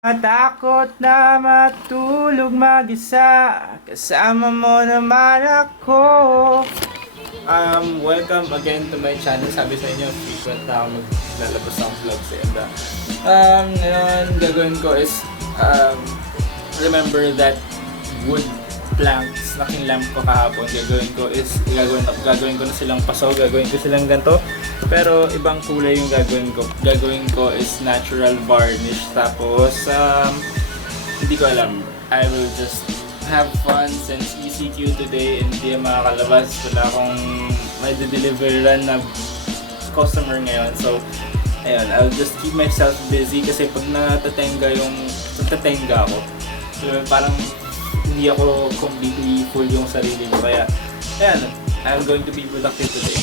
Matakot na matulog mag-isa, kasama mo naman ako. Welcome again to my channel. Sabi sa inyo, frequent na ako maglalabas ng vlogs. Ngayon, gagawin ko is, remember that wood planks na kinlamp ko kahapon. Gagawin ko na silang paso, gagawin ko silang ganito. Pero ibang kulay yung gagawin ko. Gagawin ko is natural varnish. Tapos, hindi ko alam. I will just have fun since ECQ today and hindi makakalabas. Wala akong may deliveran na customer ngayon. So, ayun, I'll just keep myself busy kasi pag natatenga ako. So, parang hindi ako completely full yung sarili ko. Kaya, ayan, I'm going to be productive today.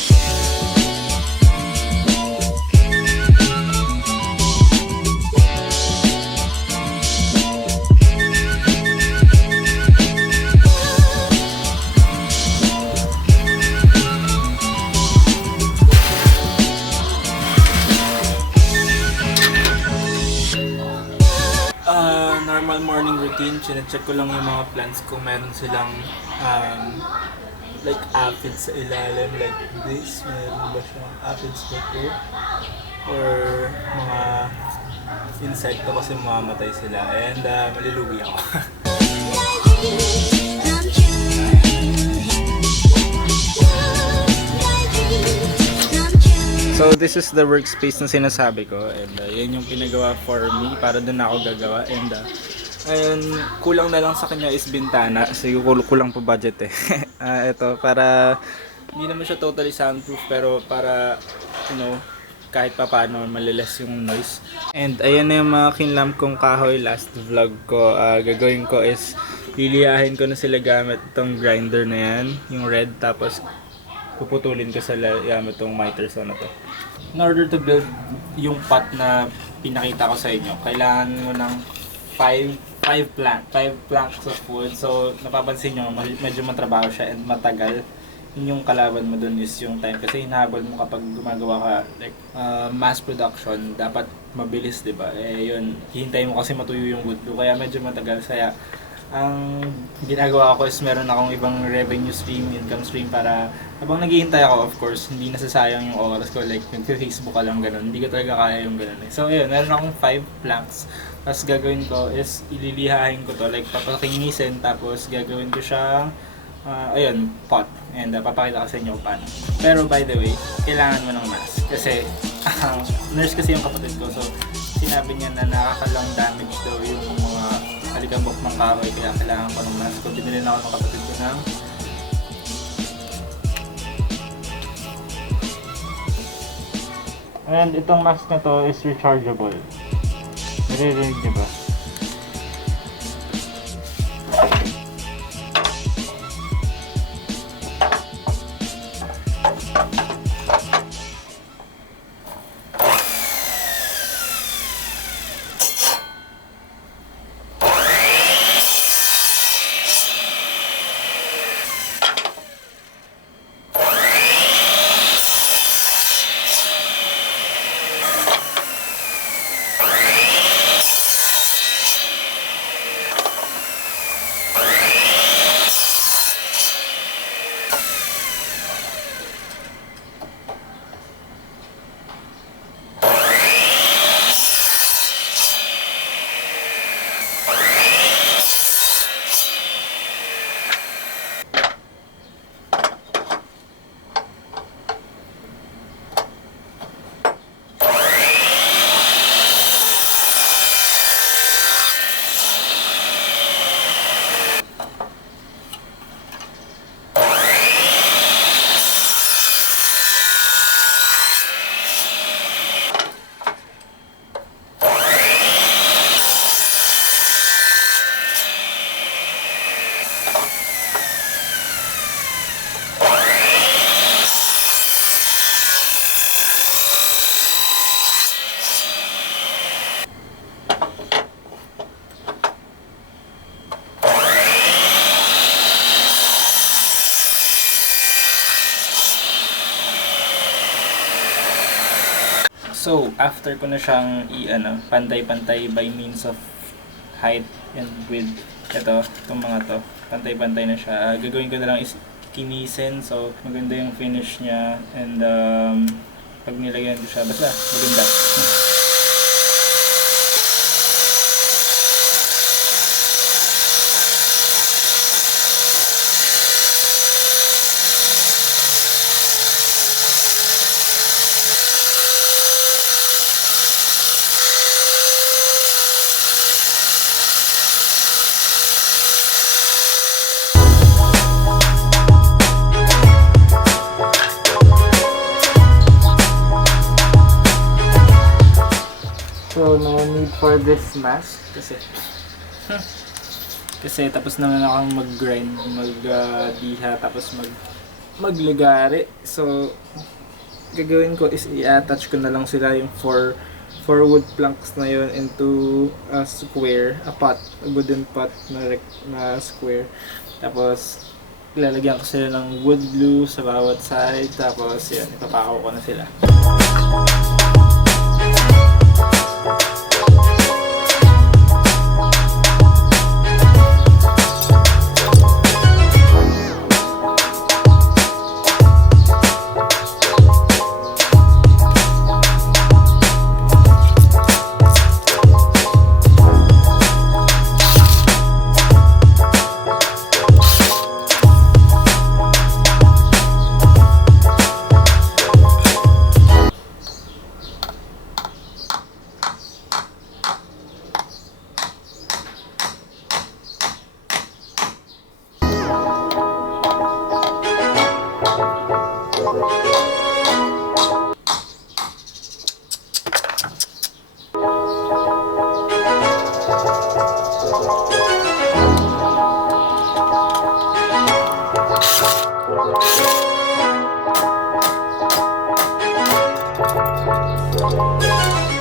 Normal morning routine, chinecheck ko lang yung mga plants kung meron silang like aphids sa ilalim, like this, meron ba siyang aphids ba po? Or mga insekto kasi mamamatay sila and malilugi ako. So this is the workspace na sinasabi ko and yan yung pinagawa for me para doon ako gagawa and ayun, kulang na lang sa kanya is bintana kasi kulang pa budget eh. Ito para hindi naman siya totally soundproof pero para kahit pa paano maliles yung noise. And ayan na yung mga kinlamp kong kahoy last vlog ko. Gagawin ko is liliyahin ko na sila gamit itong grinder na yan, yung red, tapos puputulin ko sa gamit itong miters na to. In order to build yung pot na pinakita ko sa inyo, kailangan mo ng 5 planks of wood. So napapansin nyo, medyo matrabaho siya and matagal. Yung kalaban mo dun is yung time kasi hinahabol mo kapag gumagawa ka like mass production, dapat mabilis, diba? Yun, hihintay mo kasi matuyo yung wood kaya medyo matagal. Kaya ang ginagawa ko is meron akong ibang revenue stream, income stream para habang naghihintay ako, of course, hindi nasasayang yung oras ko like nag-Facebook ka lang ganun. Hindi ko talaga kaya yung ganun eh. So ayun, meron akong 5 planks. Tapos gagawin ko is ililihain ko to, like papakinisin, tapos gagawin ko siyang ayun, pot. And papakita ko sa inyo paano. Pero by the way, kailangan mo ng mask. Kasi nurse kasi yung kapatid ko. So sinabi niya na nakakalang damage daw yung mga halikabok ng kahoy. Kaya kailangan ko ng mask. So binili na ako ng kapatid ko ng and itong mask na to is rechargeable. Naririnig niyo ba? So, after ko na siyang pantay-pantay by means of height and width. Itong mga to, pantay-pantay na siya. Gagawin ko na lang is kinisin, so maganda yung finish niya, and pag nilagyan ko siya, basta maganda. So, no need for this mask kasi tapos naman akong mag-grind, mag-diha, tapos maglagari. So, gagawin ko is i-attach ko na lang sila yung four wood planks na yun into a square, a wooden pot na square. Tapos, ilalagyan ko sila ng wood glue sa bawat side, tapos yun, ipapakaw ko na sila.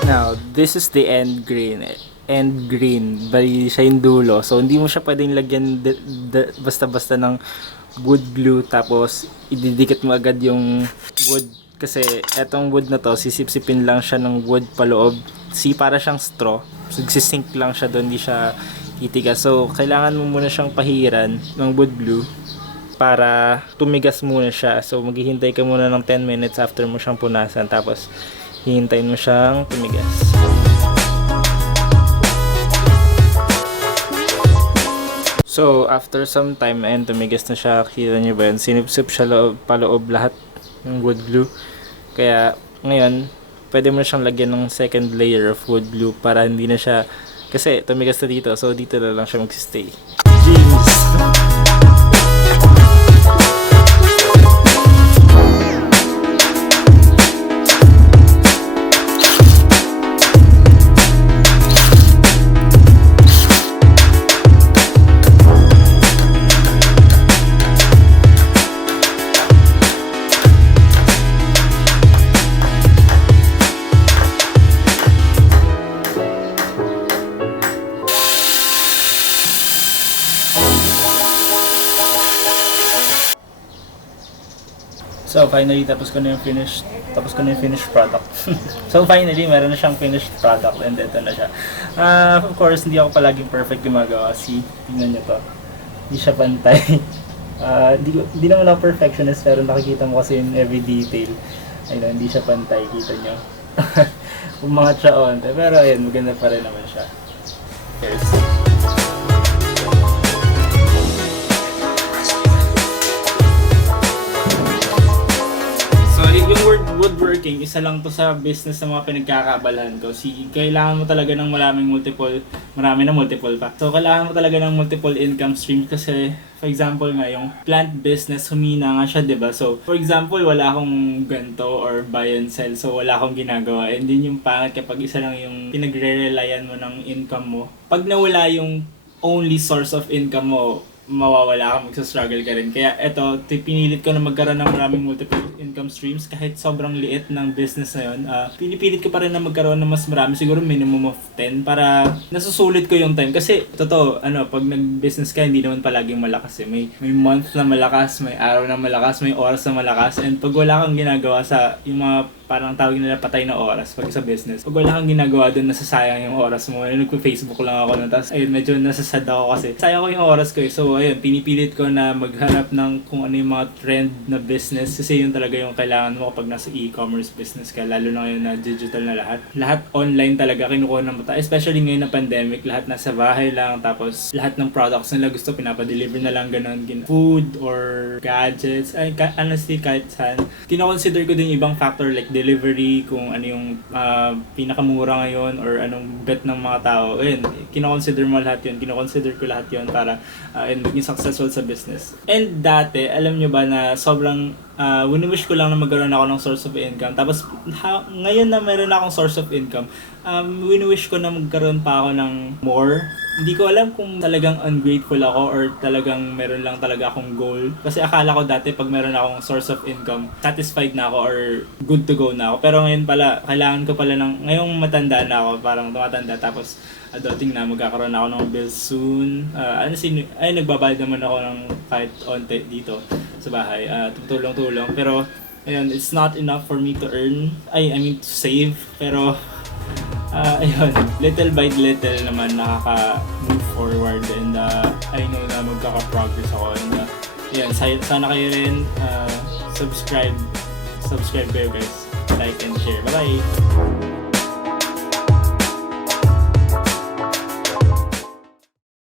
Now, this is the end green. End green. Bali siya yung dulo. So, hindi mo siya pwedeng lagyan basta-basta ng wood glue tapos ididikit mo agad yung wood. Kasi etong wood na to, sisip-sipin lang siya ng wood paloob. Para siyang straw. Nagsisink lang siya doon, hindi siya titigas. So, kailangan mo muna siyang pahiran ng wood glue para tumigas muna siya. So, maghihintay ka muna ng 10 minutes after mo siyang punasan. Tapos, hihintayin mo siyang tumigas. So, after some time, ayun, tumigas na siya. Kita nyo ba yun? Sinipsip siya paloob lahat ng wood glue. Kaya, ngayon, pwede mo siyang lagyan ng second layer of wood glue para hindi na siya, kasi tumigas na dito. So, dito na lang siya mag-stay. Jeez! So finally, tapos ko na yung finished product. So finally, meron na siyang finished product, and ito na siya. Of course, hindi ako palaging perfect gumagawa. See, tingnan nyo to. Hindi siya pantay. Hindi naman ako perfectionist, pero nakikita mo kasi yung every detail. Ayun, hindi siya pantay, kita nyo. Umangat siya onte, pero ayun, maganda pa rin naman siya. Cheers. Yung woodworking, isa lang to sa business na mga pinagkakaabalahan ko. Kailangan mo talaga ng marami na multiple pa. So, kailangan mo talaga ng multiple income streams kasi, for example nga, yung plant business, humina nga siya, diba? So, for example, wala akong ganito or buy and sell, so wala akong ginagawa. And din yung pangit kapag isa lang yung pinagre-relyan mo ng income mo. Pag nawala yung only source of income mo, mawawala ka, magsa-struggle ka rin. Kaya eto, pinilit ko na magkaroon ng maraming multiple income streams kahit sobrang liit ng business na yun. Pinipilit ko pa rin na magkaroon ng mas marami, siguro minimum of 10 para nasusulit ko yung time. Kasi totoo, pag nag-business ka, hindi naman palaging malakas eh. May month na malakas, may araw na malakas, may oras na malakas. And pag wala kang ginagawa sa yung mga parang tawag nila patay na oras pag sa business. Pag wala kang ginagawa doon, nasasayang yung oras mo. Nagpo-Facebook lang ako nun. Tapos ayun, medyo nasasad ako kasi sayang ko yung oras ko eh. So ayun, pinipilit ko na maghanap ng kung ano yung mga trend na business kasi yun talaga yung kailangan mo kapag nasa e-commerce business ka, lalo na ngayon na digital na lahat. Lahat online talaga kinukuha ng mata. Especially ngayon na pandemic, lahat nasa bahay lang. Tapos lahat ng products nila gusto pinapadeliver na lang ganun. Food or gadgets. Ay, honestly, kahit saan. Kino-consider ko din ibang factor like delivery, kung ano yung pinakamura ngayon or anong bet ng mga tao. Ayun, kino-consider mo lahat yun. Kino-consider ko lahat yun para maging successful sa business. And dati, alam nyo ba na sobrang wini-wish ko lang na magkaroon ako ng source of income. Tapos ngayon na meron akong source of income, wini-wish ko na magkaroon pa ako ng more. Hindi ko alam kung talagang ungrateful ako or talagang meron lang talaga akong goal. Kasi akala ko dati pag meron akong source of income, satisfied na ako or good to go na ako. Pero ngayon pala, kailangan ko pala ngayong matanda na ako, parang tumatanda tapos adulting na, magkakaroon ako ng bills soon. Nagbabayad naman ako ng kahit onte dito sa bahay. Tutulong-tulong. Pero, ayun, it's not enough for me to earn. I mean, to save. Pero, ayun, little by little naman nakaka-move forward and I know na magkaka-progress ako and yan, sana kayo rin subscribe kayo guys, like and share. Bye bye.